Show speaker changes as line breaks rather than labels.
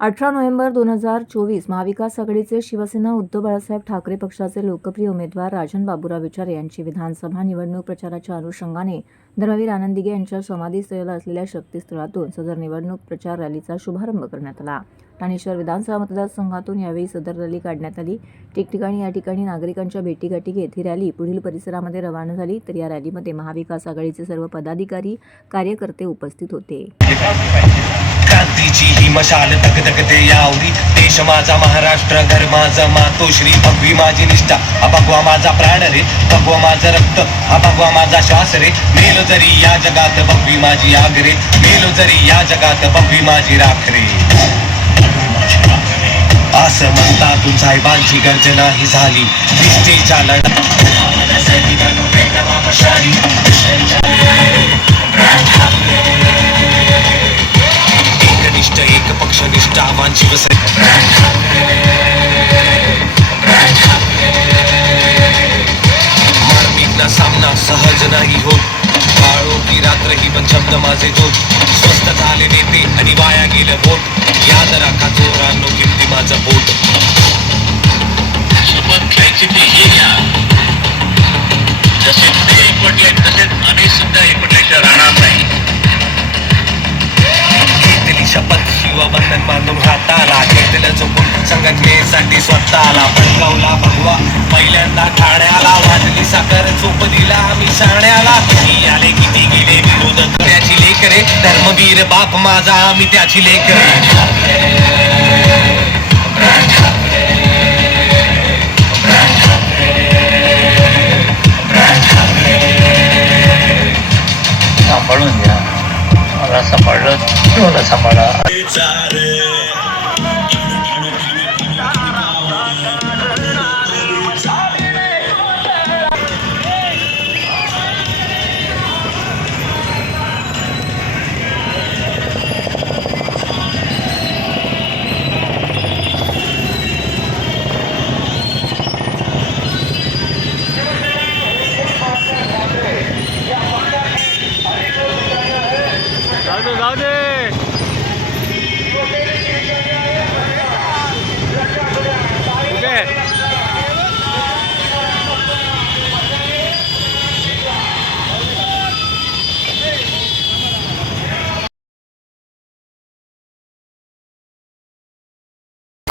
अठरा नोव्हेंबर दोन हजार चोवीस महाविकास आघाडीचे शिवसेना उद्धव बाळासाहेब ठाकरे पक्षाचे लोकप्रिय उमेदवार राजन बाबूराव विचारे यांची विधानसभा निवडणूक प्रचाराच्या अनुषंगाने धर्मवीर आनंदिगे यांच्या समाधीस्थळाला असलेल्या शक्तीस्थळातून सदर निवडणूक प्रचार रॅलीचा शुभारंभ करण्यात आला. ठाणे शहर विधानसभा मतदारसंघातून यावेळी सदर रॅली काढण्यात आली. ठिकठिकाणी या ठिकाणी नागरिकांच्या भेटीगाठी घेत ही रॅली पुढील परिसरामध्ये रवाना झाली. तर या रॅलीमध्ये महाविकास आघाडीचे सर्व पदाधिकारी कार्यकर्ते उपस्थित होते.
क्रांतीची ही मशाल धगधगते यावरी. देश माझा महाराष्ट्र घर माझं मातोश्री. भगवी माझी निष्ठा हा भगवा माझा प्राण रे. भगवा माझं रक्त हा भगवा माझा श्वास रे. मेलो जरी या जगात भगवी माझी आग रे. मेलो जरी या जगात भगवी माझी राख रे. असं म्हणता तू साहेबांची गर्जना ही झाली. निष्ठेच्या लढा शिवसेना सामना सहज नाही होत काळो की रात्र ही पण शब्द माझे जोत स्वस्त झाले नेते आणि वाया गेलं बोट याद राखा चोरांनो किमती माझं बोट बंधन बांधून हाताला घेतलं चुकून संघटनेसाठी स्वतःला पडकावला भगवा. पहिल्यांदा ठाण्याला वाजली साखर चोप दिला आम्ही शाण्याला किती आले किती गेले विरोध त्याची लेकरे. धर्मवीर बाप माझा आम्ही त्याची लेकरे.
म्हणून घ्या मला सांभाळलं
나오네 나오네